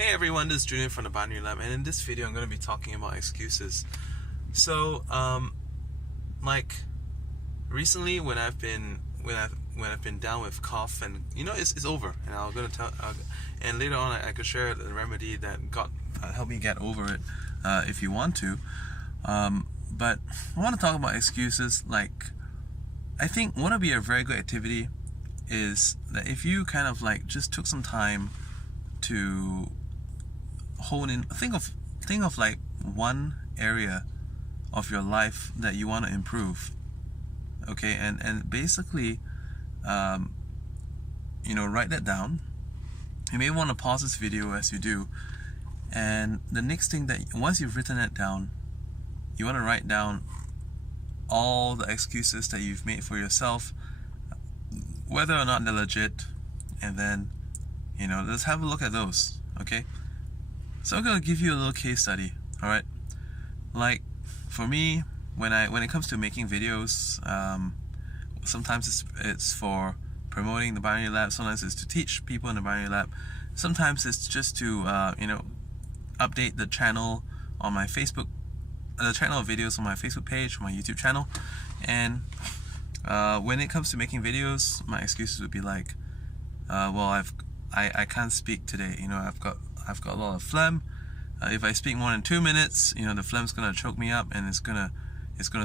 Hey everyone, this is Julian from the Binary Lab, and in this video I'm going to be talking about excuses. So, recently when I've been down with cough, and it's over, and and later on I could share the remedy that helped me get over it, if you want to. But I want to talk about excuses. I think what would be a very good activity is that if you kind of just took some time to hone in, think of like one area of your life that you want to improve, okay, and basically write that down. You may want to pause this video as you do, and the next thing, that once you've written it down, you want to write down all the excuses that you've made for yourself, whether or not they're legit, and then let's have a look at those. Okay, so I'm gonna give you a little case study. All right, like for me, when it comes to making videos, sometimes it's for promoting the Binary Lab, sometimes it's to teach people in the Binary Lab, sometimes it's just to update the channel on my Facebook, the channel of videos on my Facebook page, my YouTube channel. And when it comes to making videos, my excuses would be like, I can't speak today. I've got a lot of phlegm. If I speak more than 2 minutes, the phlegm's gonna choke me up, and it's gonna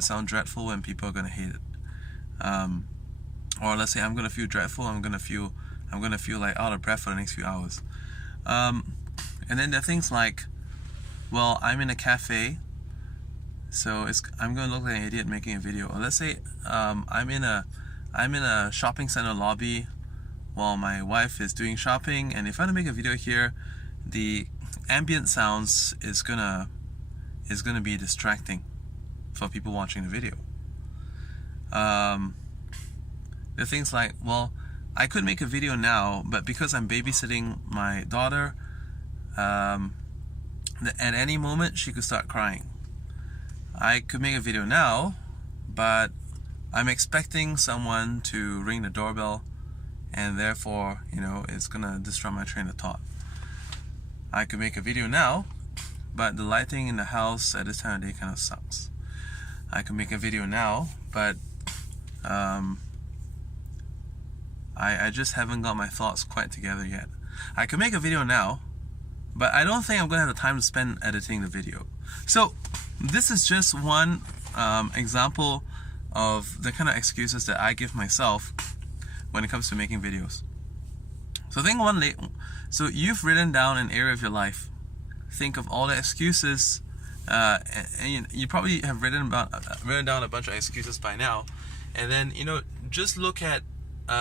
sound dreadful, and people are gonna hate it. Or let's say I'm gonna feel dreadful. I'm gonna feel like out of breath for the next few hours. And then there are things like, well, I'm in a cafe, so I'm gonna look like an idiot making a video. Or let's say I'm in a shopping center lobby while my wife is doing shopping, and if I want to make a video here, the ambient sounds is gonna be distracting for people watching the video. There are things like, well, I could make a video now, but because I'm babysitting my daughter, at any moment she could start crying. I could make a video now, but I'm expecting someone to ring the doorbell, and therefore, it's gonna disrupt my train of thought. I could make a video now, but the lighting in the house at this time of day kind of sucks. I could make a video now, but I just haven't got my thoughts quite together yet. I could make a video now, but I don't think I'm gonna have the time to spend editing the video. So this is just one example of the kind of excuses that I give myself when it comes to making videos. So you've written down an area of your life. Think of all the excuses, and you probably have written down a bunch of excuses by now, and then just look at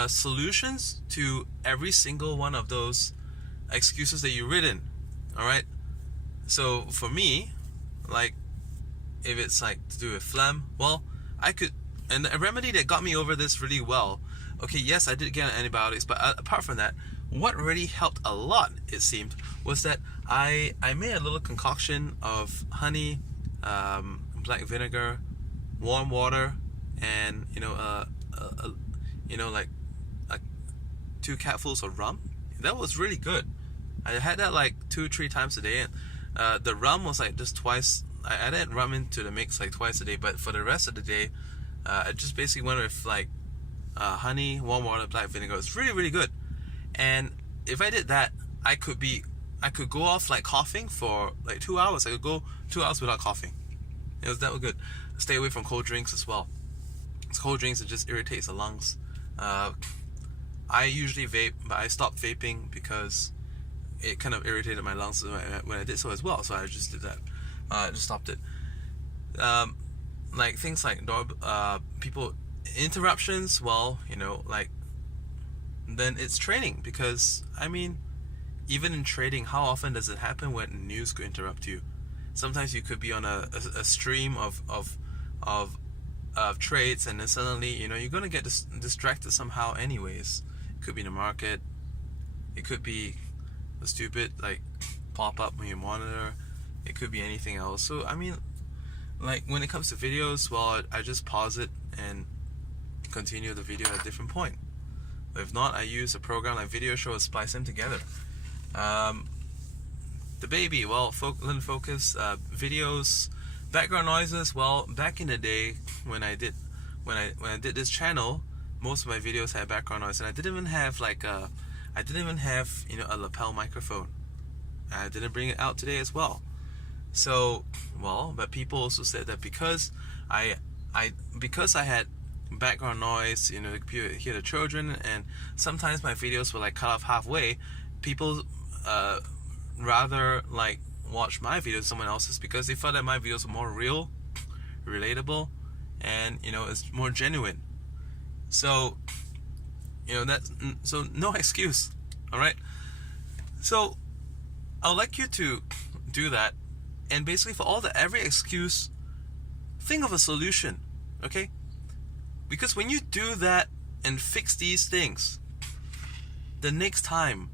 solutions to every single one of those excuses that you've written. All right. So for me, if it's to do with phlegm, well, and a remedy that got me over this really well. Okay, yes, I did get antibiotics, but apart from that, what really helped a lot, it seemed, was that I made a little concoction of honey, black vinegar, warm water, and 2 capfuls of rum. That was really good. I had that 2-3 times a day, and the rum was just twice. I added rum into the mix twice a day, but for the rest of the day, I just basically went with honey, warm water, black vinegar. It's really, really good. And if I did that, I could go off coughing for 2 hours. I could go 2 hours without coughing. That was good. Stay away from cold drinks as well. Cold drinks, it just irritates the lungs. I usually vape, but I stopped vaping because it kind of irritated my lungs when I did so as well. So I just did that. I just stopped it. Things like people interruptions. Well, then it's training, because even in trading, how often does it happen when news could interrupt you? Sometimes you could be on a stream of trades, and then suddenly you're gonna get distracted somehow anyways. It could be the market, it could be a stupid pop-up on your monitor, it could be anything else. So when it comes to videos, well, I just pause it and continue the video at a different point. If not, I use a program like Video Show to splice them together. The baby, well, learn to focus. Videos, background noises. Well, back in the day when I did this channel, most of my videos had background noise, and I didn't even have a lapel microphone. I didn't bring it out today as well. So, but people also said that because I had background noise, you hear the children, and sometimes my videos were like cut off halfway, people rather like watch my videos than someone else's, because they felt that my videos were more real, relatable, and it's more genuine. So so no excuse. All right, so I'd like you to do that, and basically for every excuse, think of a solution. Okay, because when you do that and fix these things, the next time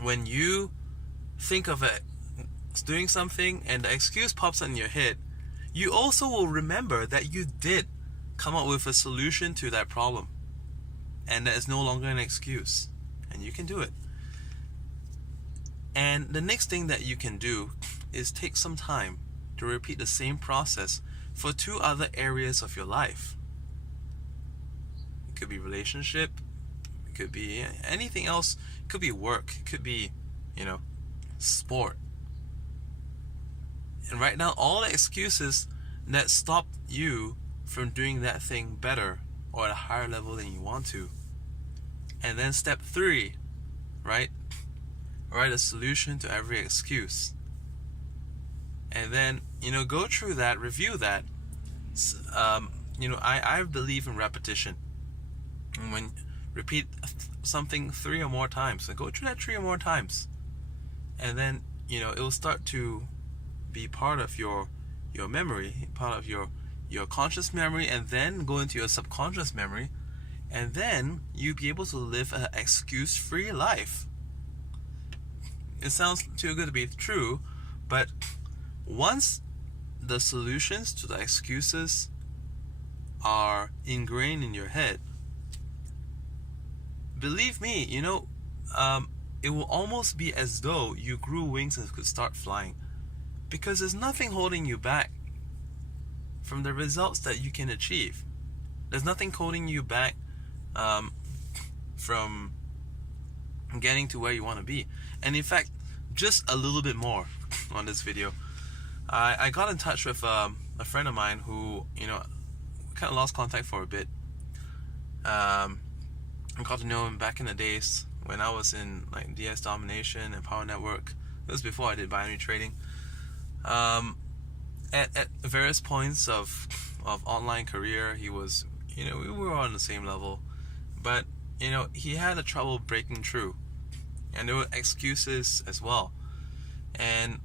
when you think of it doing something and the excuse pops in your head, you also will remember that you did come up with a solution to that problem, and that is no longer an excuse, and you can do it. And the next thing that you can do is take some time to repeat the same process for 2 other areas of your life. It could be relationship, it could be anything else, it could be work, it could be, sport. And write down all the excuses that stop you from doing that thing better or at a higher level than you want to. And then step 3, right? Write a solution to every excuse. And then, go through that, review that. I believe in repetition. And when repeat something 3 or more times, so go through that 3 or more times. And then, it will start to be part of your memory, part of your conscious memory, and then go into your subconscious memory. And then you'll be able to live an excuse-free life. It sounds too good to be true, but once the solutions to the excuses are ingrained in your head, believe me, it will almost be as though you grew wings and could start flying, because there's nothing holding you back from the results that you can achieve. There's nothing holding you back from getting to where you want to be. And in fact, just a little bit more on this video. I got in touch with a friend of mine who, kind of lost contact for a bit. I got to know him back in the days when I was in like DS Domination and Power Network. It was before I did binary trading. At various points of online career, he was, we were on the same level, but he had a trouble breaking through, and there were excuses as well. And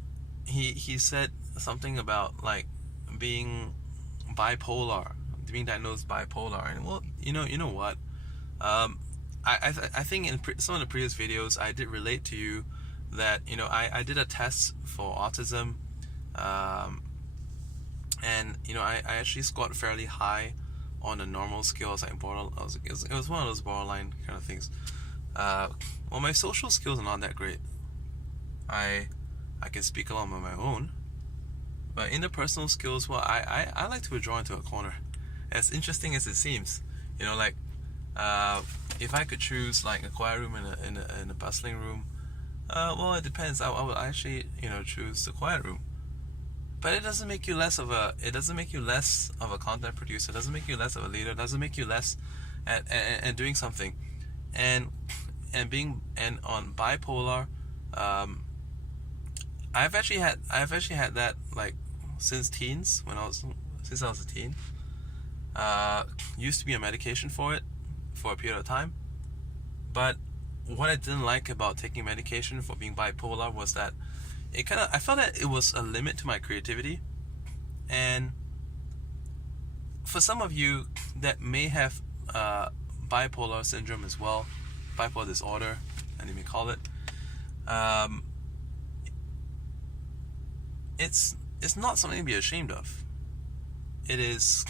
he said something about like being bipolar, being diagnosed bipolar. And well, you know what? I think in some of the previous videos I did relate to you that I did a test for autism, and I actually scored fairly high on the normal skills, like borderline. It was one of those borderline kind of things. Well, my social skills are not that great. I can speak along on my own, but interpersonal skills, well, I like to withdraw into a corner. As interesting as it seems, if I could choose like a quiet room and a bustling room, well, it depends. I would actually choose the quiet room. But it doesn't make you less of a content producer. It doesn't make you less of a leader. It doesn't make you less at doing something. And on bipolar, I've actually had that like since teens, since I was a teen. Used to be on medication for it for a period of time. But what I didn't like about taking medication for being bipolar was that I felt that it was a limit to my creativity. And for some of you that may have bipolar syndrome as well, bipolar disorder, and you may call it, it's not something to be ashamed of. It is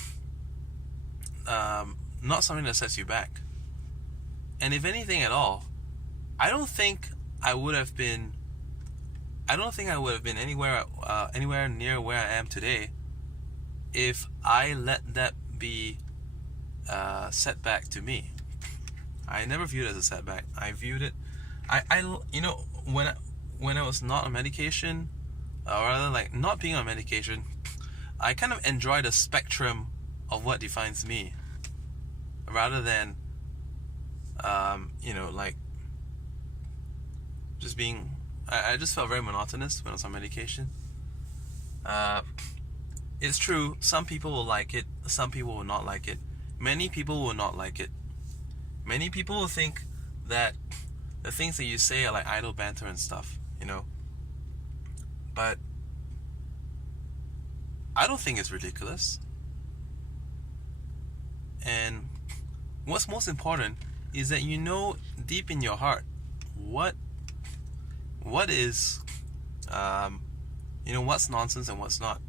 not something that sets you back. And if anything at all, I don't think I would have been I don't think I would have been anywhere near where I am today if I let that be a setback to me. I never viewed it as a setback. I viewed it, you know, when I was not on medication, or rather like not being on medication, I kind of enjoy the spectrum of what defines me, rather than, you know, like just being. I just felt very monotonous when I was on medication. It's true, some people will like it, some people will not like it. Many people will not like it. Many people will think that the things that you say are like idle banter and stuff, you know. But I don't think it's ridiculous. And what's most important is that you know deep in your heart what is, you know, what's nonsense and what's not.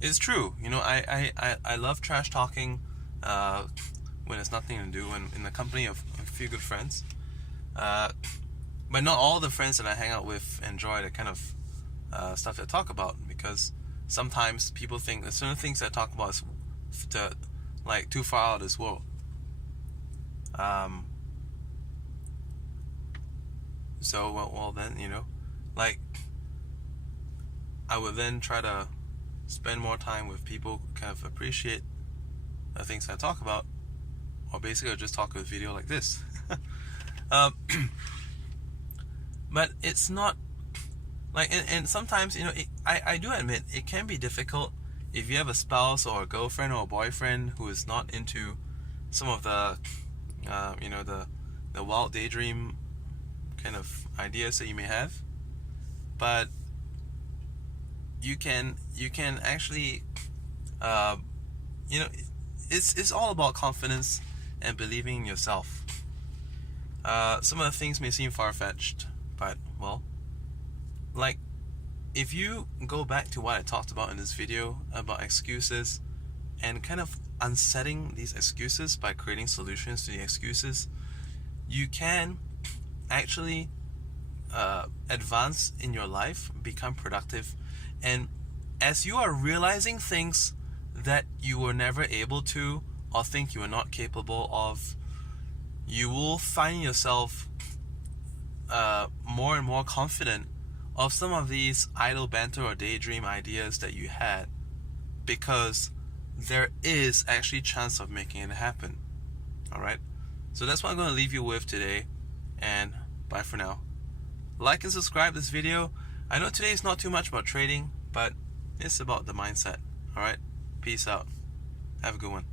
It's true, you know, I love trash talking when there's nothing to do and in the company of a few good friends. But not all the friends that I hang out with enjoy the kind of stuff that I talk about, because sometimes people think that certain things that I talk about is like too far out of this world. So well then, you know, like I would then try to spend more time with people who kind of appreciate the things I talk about, or basically I'll just talk with video like this. But it's not like, and sometimes, you know, I do admit it can be difficult if you have a spouse or a girlfriend or a boyfriend who is not into some of the you know, the wild daydream kind of ideas that you may have. But you can actually, you know, it's all about confidence and believing in yourself. Some of the things may seem far-fetched, but well, like if you go back to what I talked about in this video about excuses and kind of unsetting these excuses by creating solutions to the excuses, you can actually advance in your life, become productive. And as you are realizing things that you were never able to, or think you are not capable of, you will find yourself more and more confident of some of these idle banter or daydream ideas that you had, because there is actually chance of making it happen. Alright, so that's what I'm going to leave you with today, and bye for now. Like and subscribe this video. I know today is not too much about trading, but it's about the mindset. Alright, peace out. Have a good one.